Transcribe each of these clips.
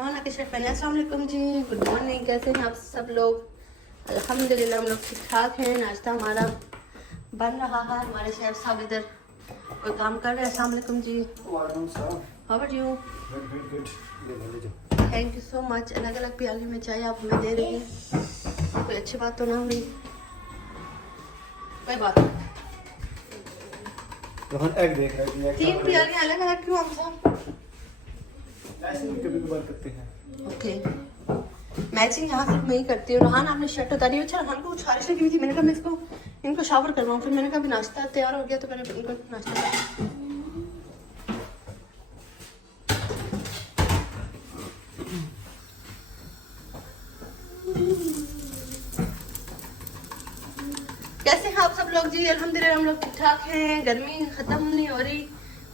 हाँ ना शर्ट पहने। अस्सलाम वालेकुम जी, गुड मॉर्निंग। कैसे हैं आप सब लोग? अल्हम्दुलिल्लाह हम लोग ठीक ठाक हैं। नाश्ता हमारा बन रहा है। हमारे शेफ साहब इधर कोई काम कर रहे हैं। अस्सलाम वालेकुम जी। How are you? Thank you so much. अलग अलग प्याली में चाय आप हमें दे रही हैं, कोई अच्छी बात तो ना हुई? कोई बात नहीं। एग देख रहे हैं, 3 प्यालियां अलग अलग क्यों हम सब? ऐसे भी कभी कभार करते हैं। ओके, मैचिंग यहाँ सिर्फ मैं ही करती हूँ। रोहान आपने शर्ट उतारी। अच्छा, रोहान को कुछ खारिश लगी हुई थी। मैंने कहा मैं इसको इनको शावर करवाऊँ। फिर मैंने कहा भी नाश्ता तैयार हो गया तो मैंने इनको नाश्ता किया। कैसे हैं आप सब लोग जी? अल्हम्दुलिल्लाह हम लोग ठीक ठाक हैं। गर्मी खत्म नहीं हो रही,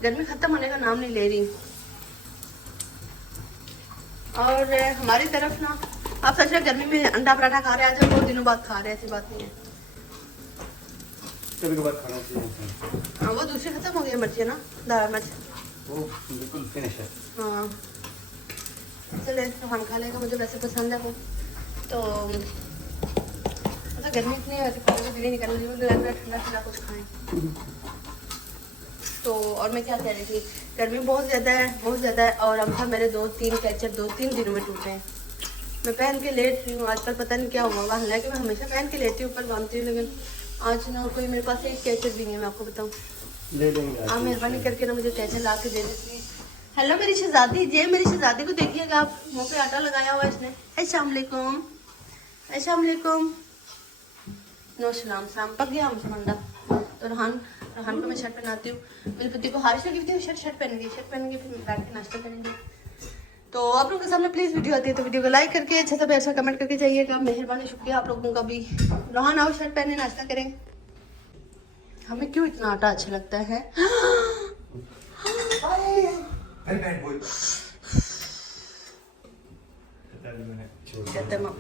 गर्मी खत्म होने का नाम नहीं ले रही। और हमारी तरफ ना, आप सच में गर्मी में अंडा पराठा खा रहे हैं। आज हम 2 दिनों बाद खा रहे हैं, ऐसी बात नहीं है। कभी कभार खाना चाहिए। हाँ, वो दूसरी खत्म हो गई मिर्ची है ना, दाल मिर्च। वो बिल्कुल फिनिश है। हाँ चले तो हम खा लेंगे, मुझे वैसे पसंद है वो। तो मतलब गर्मी इतनी है, खाने को दिल ही नहीं कर रही, लग रहा है ठंडा ठंडा कुछ खाएं। तो और मैं क्या कह रही थी, गर्मी बहुत ज़्यादा है, बहुत ज़्यादा है। और अब था मेरे 2-3 कैचअप 2-3 दिनों में टूटे हैं। मैं पहन के लेट रही हूँ आजकल, पता नहीं क्या हुआ। हालांकि मैं हमेशा पहन के लेती हूँ, ऊपर बांधती हूँ, लेकिन आज ना कोई मेरे पास एक कैचअप भी नहीं है। मैं आपको बताऊँ, ले लेंगे। आप मेहरबानी करके ना मुझे कैचअप ला के दे देती। हेलो मेरी शहजादी जी, मेरी शहजादी को देखिएगा आप, मुँह पे आटा लगाया हुआ है इसने। अस्सलाम वालेकुम, अस्सलाम वालेकुम। नो सलाम सलाम। पक गया हमसे मंडा। तो रोहान को मैं शर्ट पहनाती हूँ। मेरे पति को हारिश लगी थी, शर्ट पहनेंगे, फिर बैठ के नाश्ता करेंगे। तो आप लोगों के सामने प्लीज़ वीडियो आती है तो वीडियो को लाइक करके अच्छा से अच्छा कमेंट करके जाइएगा। मेहरबानी, शुक्रिया आप लोगों का भी। रोहान आओ, शर्ट पहने, नाश्ता करें। हमें क्यों इतना आटा अच्छा लगता है?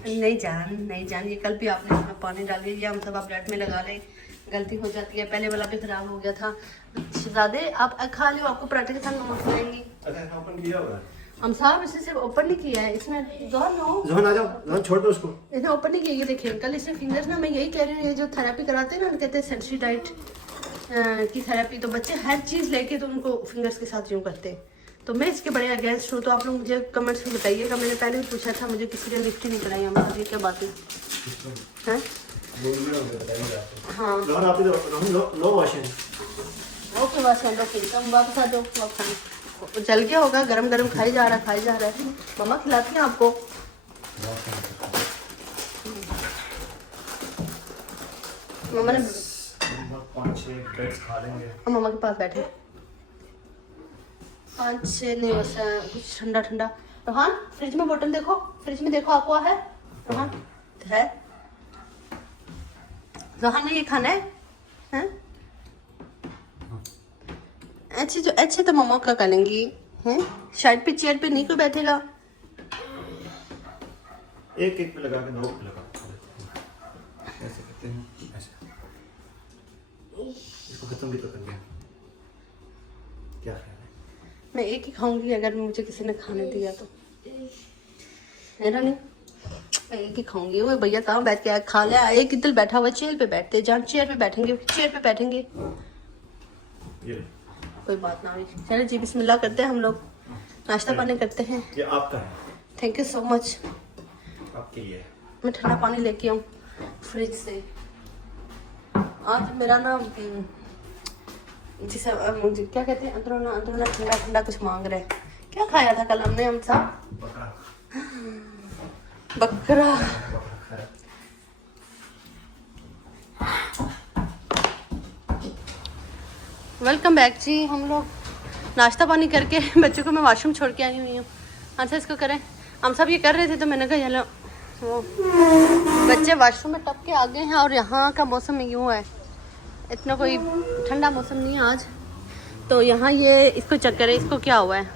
नहीं जान, ये कल भी आपने इसमें पानी डाल दिया। हम सब आप ब्रेड में लगा लें, गलती हो जाती है। पहले वाला भी खराब हो गया था। शहजादे आप खा लो, आपको पराठे के साथ नमक खिलाएंगी। अच्छा, ओपन किया हुआ है। हम साहब इसने सिर्फ ओपन नहीं किया है, इसने जोहन आ जाओ, जोहन छोड़ दो उसको। इसने ओपन नहीं किया। ये देखिए कल इसने फिंगर्स ना, मैं यही कह रही हूँ, ये जो थेरेपी कराते हैं ना, कहते हैं सेंसरी डाइट की थेरेपी, तो बच्चे हर चीज़ लेके तो उनको फिंगर्स के साथ यूँ करते हैं। तो मैं इसके बड़े अगेंस्ट हूँ। तो आप लोग मुझे कमेंट्स में बताइएगा। मैंने पहले भी पूछा था, मुझे किसी ने लिफ्ट ही नहीं कराई। हम ये क्या बात है? हाँ ओके, बस हम वापस आ जाओ। खाना जल गया होगा, गरम गरम खाई जा रहा है। मम्मा खिलाती हैं आपको। मम्मा ने 5-6 ब्रेड्स खा लेंगे। मम्मा के पास बैठे 5-6 नहीं, बस कुछ ठंडा ठंडा। रोहान फ्रिज में बोतल देखो, फ्रिज में देखो आपको है। रोहान है, रोहान ने ये खाना है? अच्छे तो मम्मा का करेंगी हैं। शायद पे चेयर पे नहीं कोई बैठेगा। एक पे लगा के 2 पे लगा ऐसे करते हैं। ऐसे इसको खत्म भी तो कर लिया। क्या ख्याल है? मैं एक ही खाऊंगी अगर मुझे किसी ने खाने दिया तो, है ना? नहीं, मैं एक ही खाऊंगी। वो भैया कहाँ बैठ के खा लिया। एक इधर बैठा हुआ, चेयर पे बैठते, जहाँ चेयर पे बैठेंगे। ये कोई बात ना हुई। चलो जी, बिस्मिल्लाह करते हैं हम लोग, नाश्ता पानी करते हैं। ये आपका है। Thank you so much. आपके लिए है। मैं ठंडा पानी लेके आऊँ फ्रिज से। आज मेरा ना जिसे मुझे क्या कहते हैं, अंदरों ठंडा ठंडा कुछ मांग रहे हैं। क्या खाया था कल हमने हम सब? बकरा। वेलकम बैक जी। हम लोग नाश्ता पानी करके बच्चों को मैं वॉशरूम छोड़ के आई हुई हूँ। अच्छा इसको करें, हम सब ये कर रहे थे तो मैंने कहा चलो, वो बच्चे वॉशरूम में टप के आ गए हैं। और यहाँ का मौसम यूँ है, इतना कोई ठंडा मौसम नहीं है आज। तो यहाँ ये इसको चक्कर है, इसको क्या हुआ है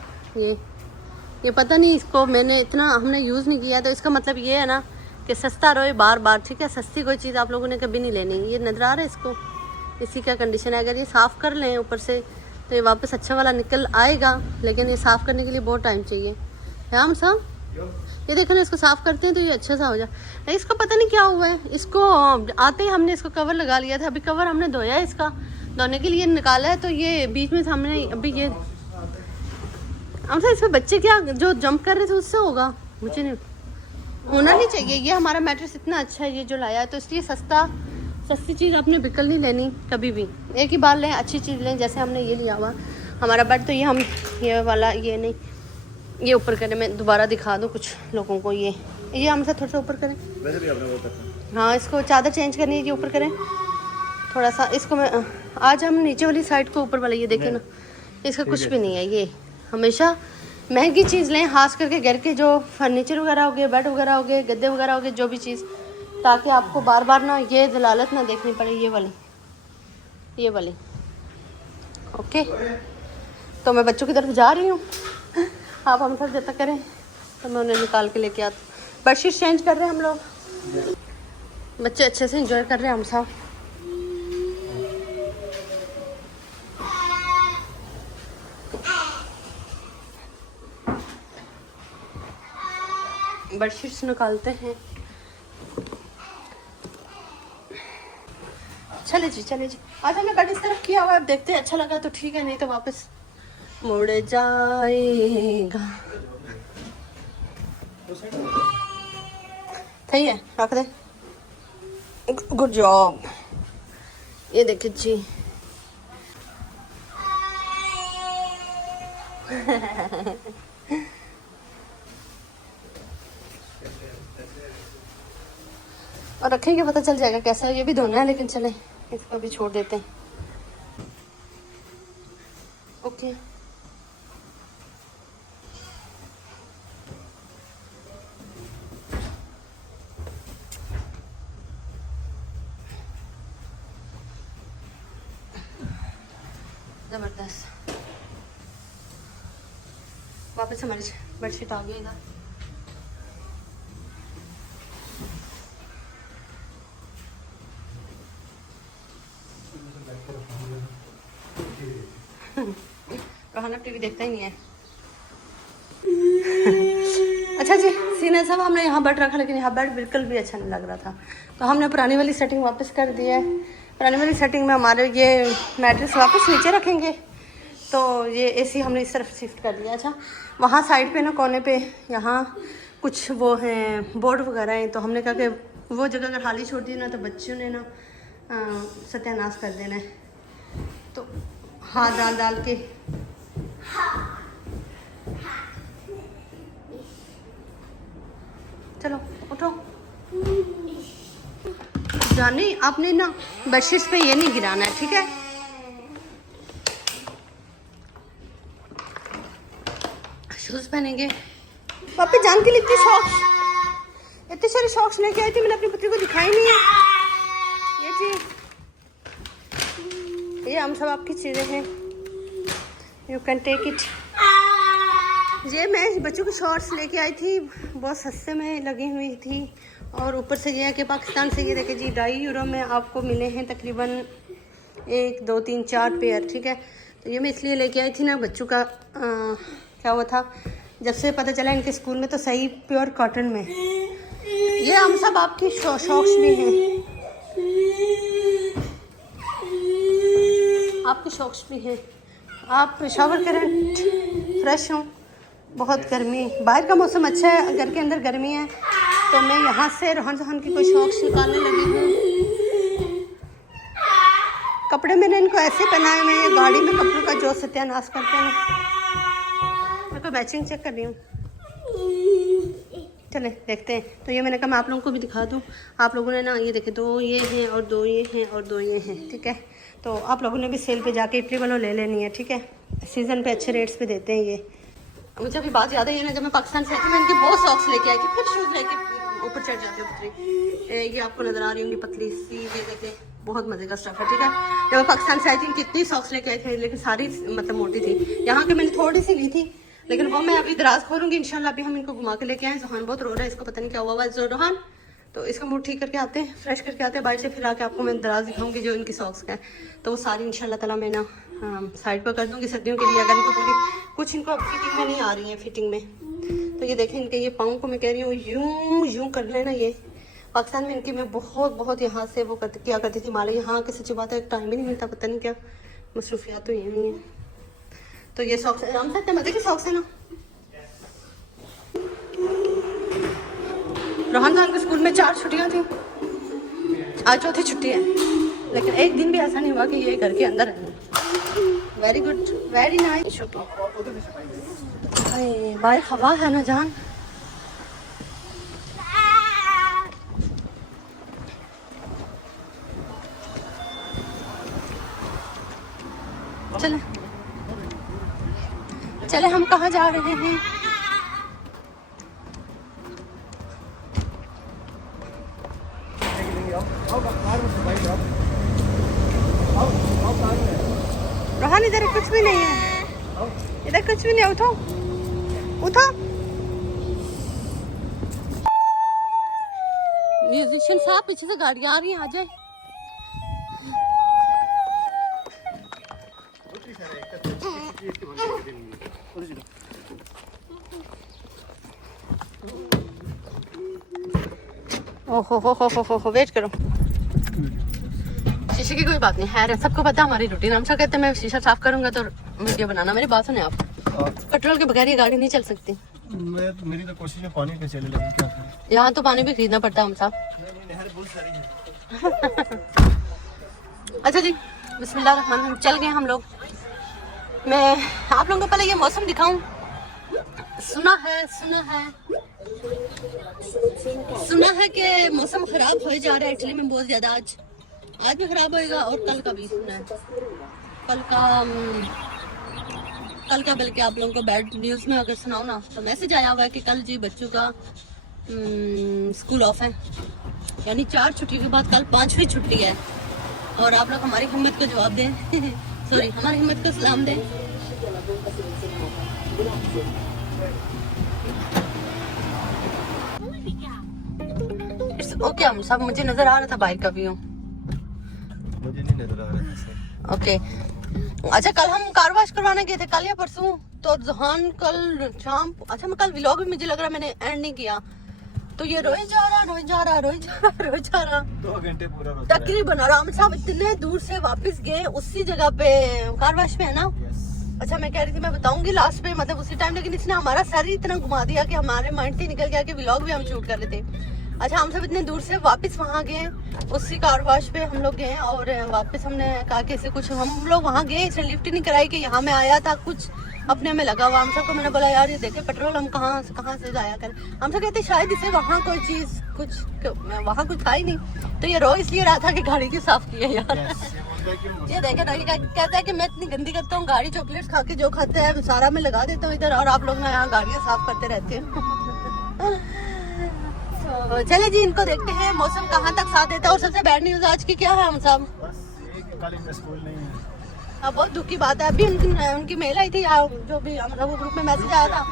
ये पता नहीं। इसको मैंने इतना हमने यूज़ नहीं किया, तो इसका मतलब ये है ना कि सस्ता रहे बार बार, ठीक है? सस्ती कोई चीज़ आप लोगों ने कभी नहीं लेनी। ये नज़र आ रहा है इसको, इसी का कंडीशन है। अगर ये साफ़ कर लें ऊपर से तो ये वापस अच्छा वाला निकल आएगा, लेकिन ये साफ़ करने के लिए बहुत टाइम चाहिए। हम सब ये देखो ना, इसको साफ करते हैं तो ये अच्छा सा हो जाए। इसको पता नहीं क्या हुआ है, इसको आते ही हमने इसको कवर लगा लिया था। अभी कवर हमने धोया है, इसका धोने के लिए निकाला है, तो ये बीच में हमने अभी ये इसमें बच्चे क्या जो जंप कर रहे थे उससे होगा, मुझे नहीं होना नहीं चाहिए। ये हमारा मैट्रेस इतना अच्छा है ये जो लाया है, तो इसलिए सस्ती चीज़ आपने बिकल नहीं लेनी कभी भी। एक ही बार लें, अच्छी चीज़ लें। जैसे हमने ये लिया हुआ हमारा बेड, तो ये हम ये वाला ये नहीं, ये ऊपर करें। मैं दोबारा दिखा दूँ कुछ लोगों को, ये हम से थोड़ा सा ऊपर करें। वैसे भी आपने वो करना। हाँ, इसको चादर चेंज करनी है, ये ऊपर करें थोड़ा सा। इसको मैं आज हम नीचे वाली साइड को ऊपर वाला ये देखें ना, इसका कुछ भी नहीं है। ये हमेशा महंगी चीज़ लें, खास करके घर के जो फर्नीचर वगैरह हो गए, बेड वगैरह हो गए, गद्दे वगैरह हो गए, जो भी चीज़, ताकि आपको बार बार ना ये दलालत ना देखनी पड़े। ये वाली ओके। तो मैं बच्चों की तरफ जा रही हूँ, आप हम सब जब तक करें तो मैं उन्हें निकाल के लेके आती हूँ। बेडशीट चेंज कर रहे हैं हम लोग, बच्चे अच्छे से एंजॉय कर रहे हैं हम सब। बेडशीट्स निकालते हैं। चले जी आज हमने कट इस तरफ किया हुआ है, अब देखते हैं अच्छा लगा तो ठीक है, नहीं तो वापस मुड़ जाएगा। सही है, रख दे। Good job. ये देखिए जी और रखेंगे पता चल जाएगा कैसा है। ये भी धोना है, लेकिन चले इसको भी छोड़ देते हैं। ओके जबरदस्त। वापस हमारी बेडशीट आ गई इधर। रोहाना टीवी देखता ही नहीं है। अच्छा जी, सीने साहब हमने यहाँ बेड रखा, लेकिन यहाँ बेड बिल्कुल भी अच्छा नहीं लग रहा था, तो हमने पुरानी वाली सेटिंग वापस कर दी है। पुरानी वाली सेटिंग में हमारे ये मैट्रेस वापस नीचे रखेंगे, तो ये एसी हमने इस तरफ शिफ्ट कर दिया। अच्छा, वहाँ साइड पे ना कोने पे यहाँ कुछ वो हैं बोर्ड वगैरह हैं, तो हमने कहा कि वो जगह अगर खाली छोड़ दी ना तो बच्चों ने ना सत्यानाश कर देना है, तो हाथ डाल के चलो उठो। जानी आपने ना बेडशीट्स पे ये नहीं गिराना है, ठीक है? शूज पहनेंगे। पापी जान के लिए इतनी सारी शॉक्स लेके आई थी, मैंने अपनी पुत्री को दिखाई नहीं है। ये जी, ये हम सब आपकी चीज़ें हैं, यू कैन टेक इट। ये मैं बच्चों की शॉर्ट्स लेके आई थी, बहुत सस्ते में लगी हुई थी, और ऊपर से ये है कि पाकिस्तान से ये देखे जी 2.5 यूरो में आपको मिले हैं तकरीबन 1 2 3 4 पेयर, ठीक है? तो ये मैं इसलिए लेके आई थी ना, बच्चों का क्या हुआ था, जब से पता चला इनके स्कूल में तो सही प्योर कॉटन में। ये हम सब आपकी शॉक्स भी हैं, आपके शॉक्स भी हैं। आप शावर करें, फ्रेश हों। बहुत गर्मी, बाहर का मौसम अच्छा है, घर के अंदर गर्मी है, तो मैं यहाँ से रोहन की कोई शॉक्स निकालने लगी हूँ। कपड़े मैंने इनको ऐसे पहनाए हुए हैं, गाड़ी में कपड़ों का जो सत्यानाश करते हैं। मैं तो मैचिंग चेक कर रही हूँ, चले देखते हैं। तो ये मैंने कहा मैं आप लोगों को भी दिखा दूँ। आप लोगों ने ना ये देखे, 2 ये हैं और 2 ये हैं और 2 ये हैं, ठीक है? तो आप लोगों ने भी सेल पे जाके इटली वालों ले लेनी है, ठीक है? सीज़न पे अच्छे रेट्स पे देते हैं ये। मुझे अभी बात याद है, ये ना जब मैं पाकिस्तान से आई थी, मैं इनके बहुत सॉक्स लेके आई थी, फिर शूज़ लेके ऊपर चढ़ जाती हूँ पुत्री। ये आपको नज़र आ रही होंगी पतली सी, ये देखे बहुत मज़े का स्टफ है, ठीक है? जब मैं पाकिस्तान से आई थी कितनी सॉक्स लेके आई थी, लेकिन सारी मतलब मोटी थी। यहाँ के मैंने थोड़ी सी ली थी, लेकिन वो मैं अभी दराज खोलूँगी इंशाल्लाह। अभी हम इनको घुमा के लेके आए। जोहान बहुत रो रहा है, इसको पता नहीं क्या हुआ है जोहान, तो इसका मूड ठीक करके आते हैं, फ्रेश करके आते हैं बाहर से, फिर आके आपको मैं दराज दिखाऊंगी जो इनकी सॉक्स का है। तो वो सारी इंशाल्लाह ताला मैं ना साइड पर कर दूँगी सर्दियों के लिए, अगर इनको पूरी कुछ इनको फिटिंग में नहीं आ रही है फिटिंग में, तो ये देखें इनके ये पाँव को मैं कह रही हूँ यूं यूं कर लेना। ये पाकिस्तान में इनकी मैं बहुत बहुत यहाँ से वो किया करती थी माले, यहाँ की सच्ची बात है टाइम ही नहीं मिलता, पता नहीं क्या मसरूफियात तो ये नहीं है। तो ये सॉक्स आराम से मजे के सॉक्स है ना। रोहन खान के स्कूल में 4 छुट्टियाँ थी, आज चौथी छुट्टी है, लेकिन एक दिन भी ऐसा नहीं हुआ कि ये घर के अंदर है। वेरी गुड, वेरी नाइस छुट्टी। बाहर हवा है ना जान। चले चले हम कहाँ जा रहे हैं? रोहन इधर कुछ भी नहीं है, इधर कुछ भी नहीं है। उठो उठो। म्यूजिशियन साहब पीछे से गाड़ियाँ आ रही हैं, आ जाए। ओहो वेट करो। शीशे की कोई बात नहीं है, सबको पता हमारी रूटीन। हम सब कहते हैं मैं शीशा साफ करूंगा तो वीडियो बनाना। मेरी बात सुने आप, पेट्रोल के बगैर ये गाड़ी नहीं चल सकती। मेरी तो कोशिश है पानी पे चले, लेकिन क्या करें, यहाँ तो पानी भी खरीदना पड़ता है हम साहब। अच्छा जी, बिस्मिल्लाह चल गए हम लोग। मैं आप लोगों को पहले ये मौसम दिखाऊं। सुना है कि मौसम खराब हो जा रहा है इटली में बहुत ज्यादा। आज भी खराब होएगा और कल का भी सुना है। कल का बल्कि आप लोगों को बैड न्यूज़ में अगर सुनाओ ना तो मैसेज आया हुआ है कि कल जी बच्चों का स्कूल ऑफ है, यानी 4 छुट्टी के बाद कल 5वीं छुट्टी है। और आप लोग हमारी हिम्मत को जवाब दें सॉरी हमारी हिम्मत को सलाम दें। ओके हम सब, मुझे नजर आ रहा था बाइक का व्यू, मुझे नहीं नजर आ रहा था। ओके अच्छा, कल हम कार वॉश करवाने गए थे, कल या परसों। तो जहान कल शाम, अच्छा मैं कल व्लॉग भी मुझे लग रहा है मैंने एंड नहीं किया। तो ये रोए जा रहा 2 घंटे पूरा तकरीबन। और हम सब इतने दूर से वापस गए उसी जगह पे कार वॉश पे है ना। अच्छा मैं कह रही थी मैं बताऊंगी लास्ट पे, मतलब उसी टाइम, लेकिन इसने हमारा सर ही इतना घुमा दिया कि हमारे माइंड से निकल गया कि व्लॉग भी हम शूट कर रहे थे। अच्छा हम सब इतने दूर से वापस वहाँ गए, उसी कार वॉश पे हम लोग गए और वापस हमने कहा कि ऐसे कुछ हम लोग वहाँ गए, इसने लिफ्ट नहीं कराई कि यहाँ में आया था कुछ अपने में लगा हुआ। हम सबको मैंने बोला यार ये देखे पेट्रोल हम कहाँ से जाया करें। हम सब कहते शायद इसे वहाँ कोई चीज़ वहाँ कुछ था ही नहीं। तो ये रो इसलिए रहा था कि गाड़ी की साफ की है यार। ये देखे ना, ये कहता है कि मैं इतनी गंदी करता हूँ गाड़ी, चॉकलेट्स खा के जो खाते हैं सारा मैं लगा देता हूँ इधर, और आप लोग ना यहाँ गाड़ियाँ साफ करते रहते हैं। तो चले जी इनको देखते हैं मौसम कहाँ तक साथ देता है। और सबसे बैड न्यूज़ आज की क्या है हम सब? कल इनका स्कूल नहीं है। अब बहुत दुख की बात है। अभी उनकी मेल आई थी, जो भी वो ग्रुप में मैसेज आया था।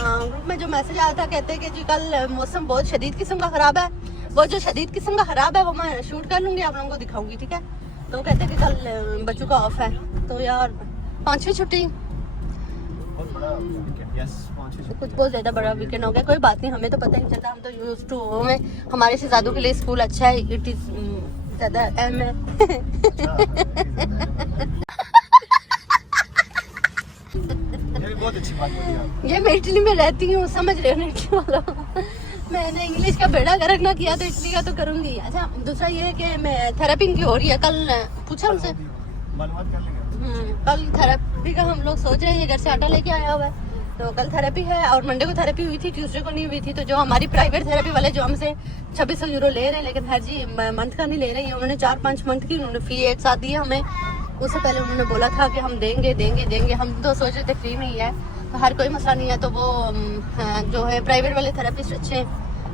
हाँ ग्रुप में जो मैसेज आया था, कहते हैं कि जी कल मौसम बहुत शदीद किस्म का खराब है। वो जो शदीद किस्म का खराब है वो मैं शूट कर लूंगी, आप लोगों को दिखाऊंगी, ठीक है। तो कहते हैं कि कल बच्चों का ऑफ है। तो यार 5वीं छुट्टी, कुछ बहुत ज्यादा बड़ा वीकेंड हो गया। कोई बात नहीं, हमें तो पता ही नहीं चलता, हम तो यूज्ड टू हमें हमारे शहजादों के लिए स्कूल अच्छा है, इट इज ज्यादा अहम है। ये बहुत अच्छी बात बोली आप। ये मैं इटली में रहती हूँ, समझ रहे हो इटली वालों। मैंने इंग्लिश का बेड़ा गर्क ना किया तो इटली का तो करूंगी। अच्छा दूसरा ये है कि मैं थेरेपी इनकी हो रही है, कल पूछा उनसे मालूमात कर लेंगे। कल थेरेपी का हम लोग सोच रहे हैं, घर से आटा लेके आया हुआ है तो कल थेरेपी है। और मंडे को थेरेपी हुई थी, ट्यूसडे को नहीं हुई थी। तो जो हमारी प्राइवेट थेरेपी वाले जो हमसे 2600 यूरो ले रहे हैं, लेकिन हर जी मंथ का नहीं ले रही है, उन्होंने 4-5 मंथ की उन्होंने फी एक साथ दी है हमें। उससे पहले उन्होंने बोला था कि हम देंगे। हम तो सोच रहे थे फ्री में ही है, तो हर कोई मसला नहीं है। तो वो जो है प्राइवेट वाले थेरेपिस्ट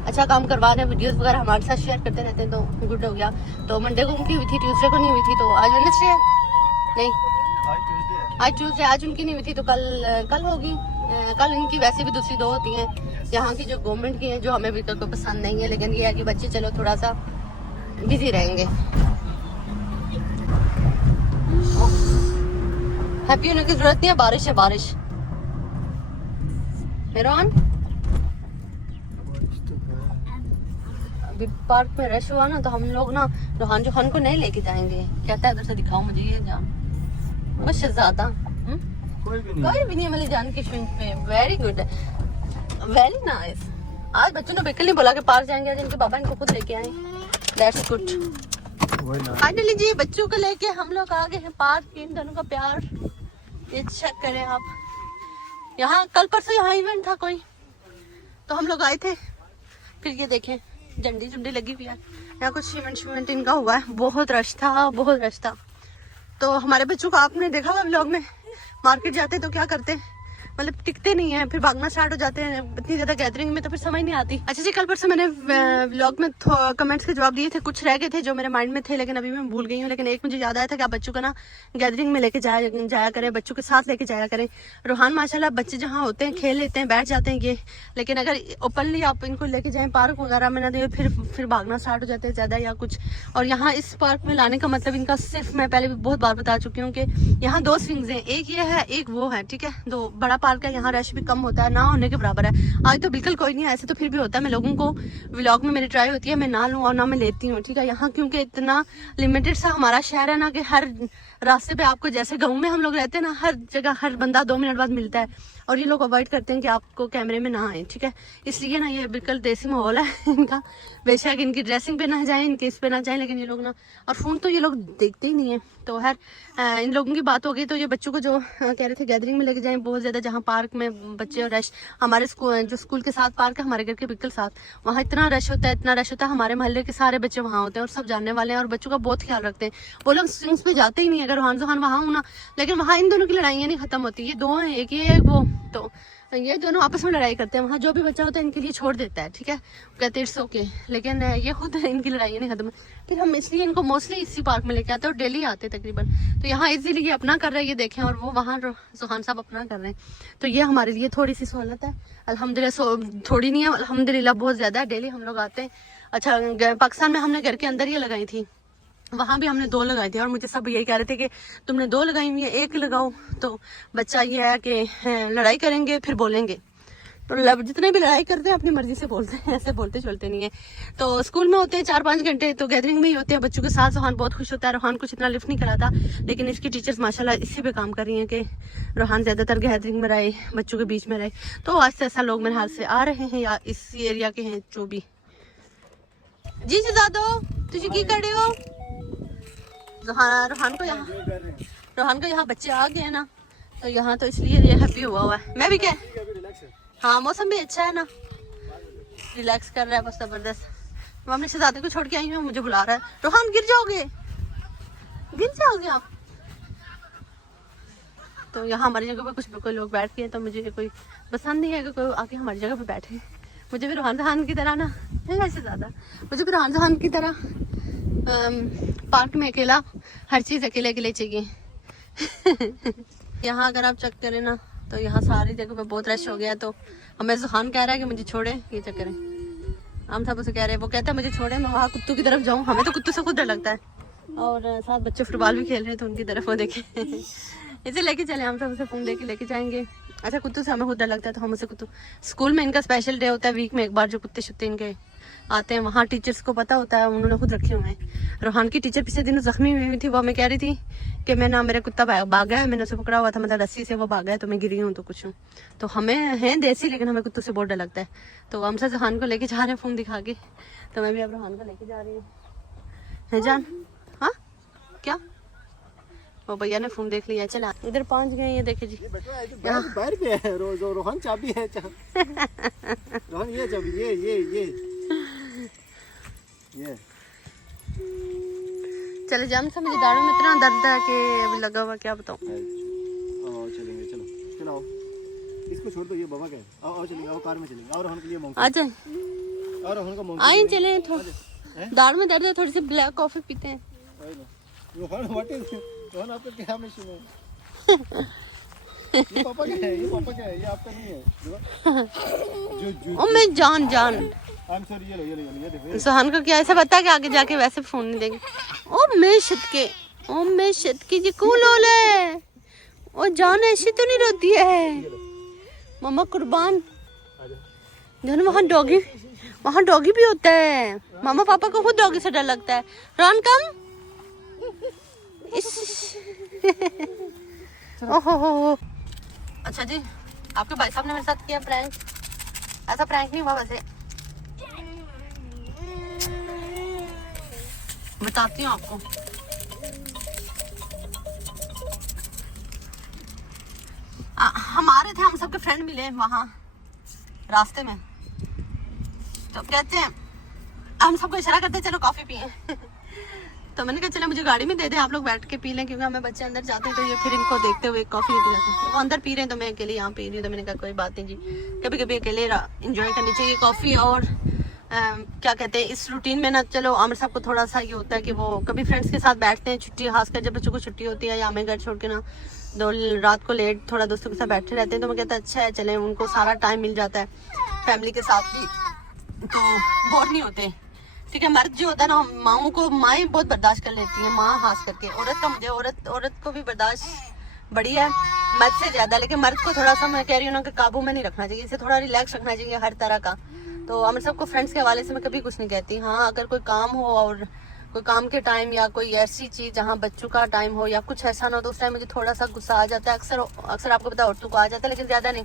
अच्छा काम करवा रहे हैं, वीडियोस वगैरह हमारे साथ शेयर करते रहते हैं, तो गुड हो गया। तो मंडे को उनकी हुई थी, ट्यूसडे को नहीं हुई थी। तो आज वेडनेसडे है, नहीं आज ट्यूसडे, आज उनकी नहीं हुई थी तो कल होगी। कल इनकी वैसे भी दूसरी 2 होती हैं यहाँ की, जो गवर्नमेंट की हैं, जो हमें बिल्कुल को पसंद नहीं है। लेकिन ये है कि बच्चे चलो थोड़ा सा बिजी रहेंगे। हैप्पी होने की जरूरत नहीं है, बारिश है बारिश। रोहन अभी पार्क में रश हुआ ना, तो हम लोग ना रोहन जोहन को नहीं लेके जाएंगे। कहता है इधर से दिखाओ मुझे ये जान, बस ज्यादा कोई भी नहीं है मेरी जान की स्विंग पे। Very good, very nice. आज बच्चों ने बिल्कुल नहीं बोला कि पार्क जाएंगे, आज इनके पापा इनको खुद लेके आए। That's good. फाइनली जी बच्चों को लेके हम लोग आ गए हैं पार्क। इन दोनों का प्यार ये चेक करें आप। यहाँ कल परसों यहाँ इवेंट था कोई, तो हम लोग आए थे। फिर ये देखें झंडी झुंडी लगी हुई है। यहाँ कुछ इवेंट इनका हुआ है। बहुत रश था, बहुत रश था। तो हमारे बच्चों को आपने देखा हुआ व्लॉग में, मार्केट जाते तो क्या करते, मतलब टिकते नहीं है, फिर भागना स्टार्ट हो जाते हैं इतनी ज्यादा गैदरिंग में, तो फिर समझ नहीं आती। अच्छा जी, कल परसों मैंने व्लॉग में कमेंट्स के जवाब दिए थे, कुछ रह गए थे जो मेरे माइंड में थे, लेकिन अभी मैं भूल गई हूँ। लेकिन एक मुझे याद आया था कि आप बच्चों को ना गैदरिंग में लेके जाया करें, बच्चों के साथ लेके जाया करें। रोहान माशाल्लाह बच्चे जहाँ होते हैं खेल लेते हैं, बैठ जाते हैं ये, लेकिन अगर ओपनली आप इनको लेके जाएं पार्क वगैरह में ना, तो फिर भागना स्टार्ट हो जाते हैं ज्यादा या कुछ। और यहाँ इस पार्क में लाने का मतलब इनका सिर्फ, मैं पहले भी बहुत बार बता चुकी हूँ कि यहाँ 2 स्विंग्स हैं, एक ये है एक वो है, ठीक है। 2 बड़ा पार्क है, यहाँ रश भी कम होता है, ना होने के बराबर है। आज तो बिल्कुल कोई नहीं है, ऐसे तो फिर भी होता है। मैं लोगों को व्लॉग में मेरी ट्राई होती है मैं ना लूँ और ना मैं लेती हूँ, ठीक है। यहाँ क्योंकि इतना लिमिटेड सा हमारा शहर है ना, कि हर रास्ते पे आपको, जैसे गाँव में हम लोग रहते हैं ना, हर जगह हर बंदा 2 मिनट बाद मिलता है, और ये लोग अवॉइड करते हैं कि आपको कैमरे में ना आए, ठीक है। इसलिए ना ये बिल्कुल देसी माहौल है इनका। बेशक इनकी ड्रेसिंग पे ना जाए, इनके इस पे ना जाए, लेकिन ये लोग ना, और फोन तो ये लोग देखते ही नहीं है। तो हर इन लोगों की बात हो गई, तो ये बच्चों को जो कह रहे थे गैदरिंग में लेके जाएं बहुत ज्यादा, जहाँ पार्क में बच्चे और रश, हमारे स्कूल के साथ पार्क है हमारे घर के बिल्कुल साथ, वहाँ इतना रश होता है, इतना रश होता है। हमारे मोहल्ले के सारे बच्चे वहाँ होते हैं और सब जानने वाले हैं और बच्चों का बहुत ख्याल रखते हैं। वो लोग स्विंग्स पे जाते ही नहीं, अगर रोहान जोहान वहाँ हूँ ना, लेकिन वहाँ इन दोनों की लड़ाइयाँ नहीं खत्म होती। ये 2 हैं, एक ये एक वो, तो ये दोनों आपस में लड़ाई करते हैं। वहाँ जो भी बच्चा होता है इनके लिए छोड़ देता है, ठीक है, कहते इट्स ओके, लेकिन ये खुद इनकी लड़ाई नहीं खत्म। फिर हम इसलिए इनको मोस्टली इसी पार्क में लेके आते हैं और डेली आते हैं तकरीबन। तो यहाँ इजीली ये अपना कर रहे हैं, ये देखें, और वो वहाँ जोहान साहब अपना कर रहे हैं। तो ये हमारे लिए थोड़ी सी सहूलत है अल्हम्दुलिल्लाह। थोड़ी नहीं है अल्हम्दुलिल्लाह, बहुत ज़्यादा है। डेली हम लोग आते हैं। अच्छा, पाकिस्तान में हमने घर के अंदर ये लगाई थी, वहाँ भी हमने 2 लगाई थी, और मुझे सब यही कह रहे थे कि तुमने 2 लगाई हुई है, 1 लगाओ। तो बच्चा ये है कि लड़ाई करेंगे फिर बोलेंगे, तो जितने भी लड़ाई करते हैं अपनी मर्जी से बोलते हैं, ऐसे बोलते चलते नहीं है। तो स्कूल में होते हैं 4-5 घंटे, तो गैदरिंग में ही होते हैं बच्चों के साथ। रोहान बहुत खुश होता है। रोहान कुछ इतना लिफ्ट नहीं कराता, लेकिन इसकी टीचर्स माशाल्लाह इसी पे काम कर रही हैं कि रोहान ज्यादातर गैदरिंग में रहे, बच्चों के बीच में रहे। तो आज से ऐसा लोग मेरे हाथ से आ रहे हैं या इस एरिया के हैं जो भी। जी दादो तुझे की कर रहे हो? रोहान को यहाँ बच्चे आ गए हैं ना, तो यहाँ तो इसलिए ये हैप्पी हुआ है। मैं भी क्या, हाँ मौसम भी अच्छा है ना, रिलैक्स कर रहा है बस जबरदस्त। मैं अपने शहजादे को छोड़ के आई हूँ, मुझे बुला रहा है। रोहान गिर जाओगे आप। तो यहाँ हमारी जगह पे कुछ कोई लोग बैठ गए, तो मुझे कोई पसंद नहीं है कि कोई आके हमारी जगह पे बैठे। मुझे भी रोहान जहान की तरह ना, ऐसे ज़्यादा मुझे भी रोहान जहान की तरह पार्क में अकेला हर चीज़ अकेले अकेले चाहिए। यहाँ अगर आप चेक करें ना, तो यहाँ सारी जगह पे बहुत रश हो गया। तो हमें जुहान कह रहा है कि मुझे छोड़े, ये चक्कर है। हम सब उसे कह रहे हैं, वो कहता है मुझे छोड़े, मैं वहाँ कुत्तों की तरफ जाऊँ। हमें तो कुत्तों से खुद डर लगता है, और साथ बच्चे फुटबॉल भी खेल रहे हैं, तो उनकी तरफ वो देखे इसे लेके चले, हम सब उसे फोन लेके लेके जाएंगे। अच्छा, कुत्तों से हमें खुद डर लगता है, तो हम उसे कुत्तों, स्कूल में इनका स्पेशल डे होता है वीक में एक बार, जो कुत्ते शुत्ते इनके आते हैं, वहाँ टीचर्स को पता होता है, उन्होंने खुद रखे हुए हैं। रोहान की टीचर पिछले दिन जख्मी हुई थी, वो हमें कह रही थी कि मैं ना, मेरा कुत्ता भागा है, मैंने उसे पकड़ा हुआ था, मतलब रस्सी से वो भागा है, तो मैं गिरी हूँ तो कुछ हूँ। तो हमें है देसी, लेकिन हमें कुत्तों से बहुत डर लगता है। तो हम सब रोहान को लेके जा रहे हैं फोन दिखा के, तो मैं भी अब रोहान को लेके जा रही हूँ। है जान? हाँ क्या, वो भैया ने फोन देख लिया, चला इधर पहुंच गए। ये देखे जी, बाहर पे है रोहन, चाबी है रोहन, ये चाबी, ये चले जाम से, मुझे दाढ़ों में इतना दर्द है कि अभी लगा हुआ, क्या बताऊं। चलेंगे, चलो इसको छोड़ दो, ये बाबा का है। आओ चलेंगे, आओ कार में चलेंगे, और रोहन के लिए आ जाए, और रोहन का मोंग आए चले। दाढ़ में दर्द है, थोड़ी सी ब्लैक कॉफी पीते हैं। रोहन व्हाट इज रोहन, आपका क्या मशीन है? ये पापा क्या है, ये आपका नहीं है। ओ मैं जान आई एम सॉरी, ये देखो सोहान को क्या ऐसा बता के आगे जाके वैसे फोन नहीं देंगे। ओ मैं शतके जी कौन लोले, ओ जान ऐसी तो नहीं रोती है मम्मा कुर्बान। जान वहाँ डॉगी भी होता है। मामा पापा को खुद डॉगी से डर लगता है। रॉन कम। ओहो। अच्छा जी, आपके भाई साहब ने मेरे साथ किया प्रैंक। ऐसा प्रैंक नहीं हुआ वैसे, बताती हूँ आपको। हम आ रहे थे, हम सबके फ्रेंड मिले वहाँ रास्ते में, तो कहते हैं, हम सबको इशारा करते चलो कॉफी पिए। तो मैंने कहा चलो मुझे गाड़ी में दे दे, आप लोग बैठ के पी लें, क्योंकि हमें बच्चे अंदर जाते हैं तो ये फिर इनको देखते हुए कॉफी पी जाते हैं। वो अंदर पी रहे हैं तो मैं अकेले यहाँ पी रही हूँ। तो मैंने कहा कोई बात नहीं जी, कभी कभी अकेले इंजॉय करनी चाहिए कॉफी। और क्या कहते हैं, इस रूटीन में ना, चलो आमिर साहब को थोड़ा सा ये होता है कि वो कभी फ्रेंड्स के साथ बैठते हैं, छुट्टी खासकर जब बच्चों को छुट्टी होती है, या हमें घर छोड़ के ना दो रात को लेट थोड़ा दोस्तों के साथ बैठे रहते हैं। तो मैं कहता अच्छा है, चले, उनको सारा टाइम मिल जाता है फैमिली के साथ भी, तो बोर नहीं होते। ठीक है, मर्द जो होता है ना, माओं को माएँ बहुत बर्दाश्त कर लेती हैं, माँ खास करके। औरत का मुझे औरत को भी बर्दाश्त बड़ी है मर्द से ज्यादा, लेकिन मर्द को थोड़ा सा मैं कह रही हूँ ना कि काबू में नहीं रखना चाहिए, इसे थोड़ा रिलैक्स रखना चाहिए हर तरह का। तो आमिर साहब को फ्रेंड्स के हवाले से मैं कभी कुछ नहीं कहती। हाँ, अगर कोई काम हो और कोई काम के टाइम या कोई ऐसी चीज जहाँ बच्चों का टाइम हो या कुछ ऐसा ना हो, तो उस टाइम मुझे थोड़ा सा गुस्सा आ जाता है। अक्सर आपको पता है औरतों को आ जाता है, लेकिन ज्यादा नहीं।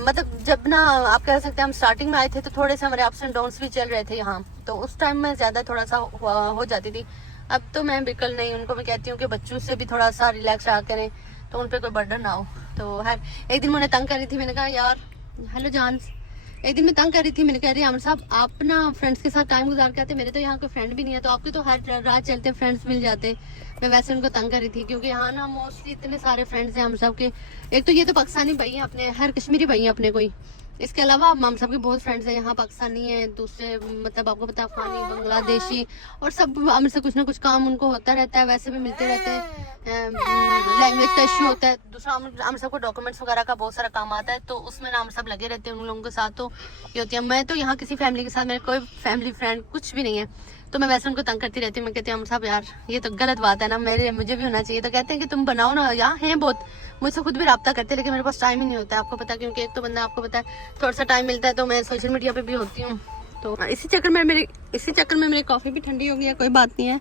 मतलब जब ना आप कह सकते हैं हम स्टार्टिंग में आए थे तो थोड़े से हमारे अप्स एंड डाउन्स भी चल रहे थे यहाँ, तो उस टाइम में ज्यादा थोड़ा सा हो जाती थी। अब तो मैं बिल्कुल नहीं, उनको मैं कहती हूँ कि बच्चों से भी थोड़ा सा रिलैक्स रहा करें, तो उन पर कोई बर्डन ना हो। तो हर एक दिन मैंने तंग कर रही थी, मैंने कहा यार हेलो जानस, एक दिन मैं तंग कर रही थी, मैंने कह रही आमिर साहब आप ना फ्रेंड्स के साथ टाइम गुजार के आते, मेरे तो यहाँ कोई फ्रेंड भी नहीं है, तो आपके तो हर रात चलते फ्रेंड्स मिल जाते। मैं वैसे उनको तंग कर रही थी, क्योंकि यहाँ ना मोस्टली इतने सारे फ्रेंड्स हैं हम सब के। एक तो ये तो पाकिस्तानी भाई हैं अपने, हर कश्मीरी भाई हैं अपने कोई, इसके अलावा हम सब के बहुत फ्रेंड्स हैं यहाँ, पाकिस्तानी है, दूसरे मतलब आपको पता अफगानी, बांग्लादेशी, और सब हम से कुछ ना कुछ काम उनको होता रहता है, वैसे भी मिलते रहते हैं। लैंग्वेज का इशू होता है, दूसरा हम सबको डॉक्यूमेंट्स वगैरह का बहुत सारा काम आता है, तो उसमें ना हम सब लगे रहते हैं उन लोगों के साथ। तो ये होती है, मैं तो यहाँ किसी फैमिली के साथ, मेरे कोई फैमिली फ्रेंड कुछ भी नहीं है, तो मैं वैसे उनको तंग करती रहती हूँ। मैं कहती हूँ हम साहब यार ये तो गलत बात है ना, मुझे भी होना चाहिए। तो कहते हैं कि तुम बनाओ ना, यहाँ हैं बहुत, मुझसे खुद भी रब्ता करते हैं, लेकिन मेरे पास टाइम ही नहीं होता है, आपको पता है, क्योंकि एक तो बंदा आपको पता है थोड़ा सा टाइम मिलता है तो मैं सोशल मीडिया पे भी होती हूँ। तो इसी चक्कर में मेरी कॉफी भी ठंडी हो गई है, कोई बात नहीं है।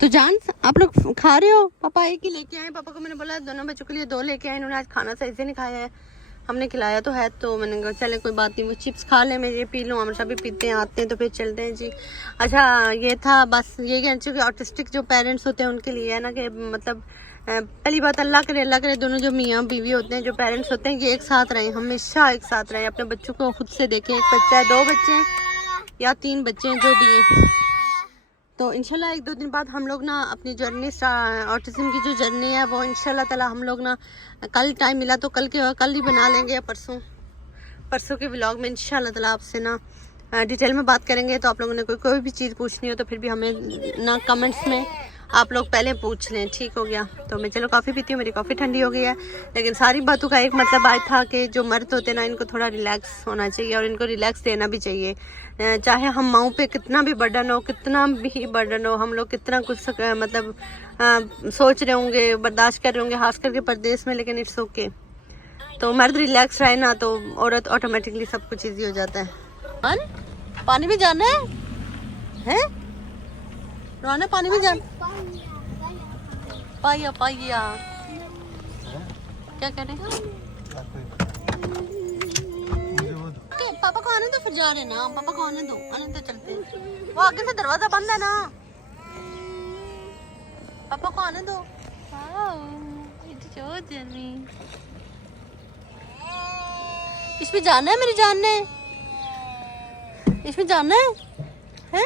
तो जान आप लोग खा रहे हो? पापा एक ही लेके आए, पापा को मैंने बोला दोनों बच्चों के लिए 2 लेके आए, इन्होंने आज खाना सही से नहीं खाया है, हमने खिलाया तो है, तो मैंने कहा चले कोई बात नहीं, वो चिप्स खा ले, मैं ये पी लूँ, हमेशा भी पीते हैं, आते हैं तो फिर चलते हैं जी। अच्छा ये था बस, ये कहना चाहिए कि ऑटिस्टिक जो पेरेंट्स होते हैं उनके लिए है ना, कि मतलब पहली बात अल्लाह करे दोनों जो मियाँ बीवी होते हैं, जो पेरेंट्स होते हैं, ये एक साथ रहें, हमेशा एक साथ रहें, अपने बच्चों को खुद से देखें। एक बच्चा है, 2 बच्चे हैं या 3 बच्चे हैं, जो भी हैं, तो इंशाल्लाह 1-2 दिन बाद हम लोग ना अपनी जर्नी ऑटिज्म की जो जर्नी है वो इंशाल्लाह ताला हम लोग ना, कल टाइम मिला तो कल ही बना लेंगे, या परसों के व्लॉग में इंशाल्लाह ताला आपसे ना डिटेल में बात करेंगे। तो आप लोगों ने कोई भी चीज़ पूछनी हो तो फिर भी हमें ना कमेंट्स में आप लोग पहले पूछ लें, ठीक हो गया। तो मैं चलो कॉफ़ी पीती हूँ, मेरी कॉफ़ी ठंडी हो गई है, लेकिन सारी बातों का एक मतलब आया था कि जो मर्द होते हैं ना, इनको थोड़ा रिलैक्स होना चाहिए और इनको रिलैक्स देना भी चाहिए। चाहे हम माओं पे कितना भी बर्डन हो, हम लोग कितना कुछ मतलब सोच रहे होंगे, बर्दाश्त कर रहे होंगे, खास करके परदेश में, लेकिन इट्स ओके। तो मर्द रिलैक्स रहे ना, तो औरत ऑटोमेटिकली सब कुछ ईजी हो जाता है। पानी भी जाना है रोना, पानी भी जाना, पाइया क्या करें? पापा को आने दो, फिर जा रहे ना, पापा को आने दो चलते हैं। वो आगे से दरवाजा बंद है ना, पापा को आने दो। इसमें जाना है, मेरी जान ने इसमें जाना है?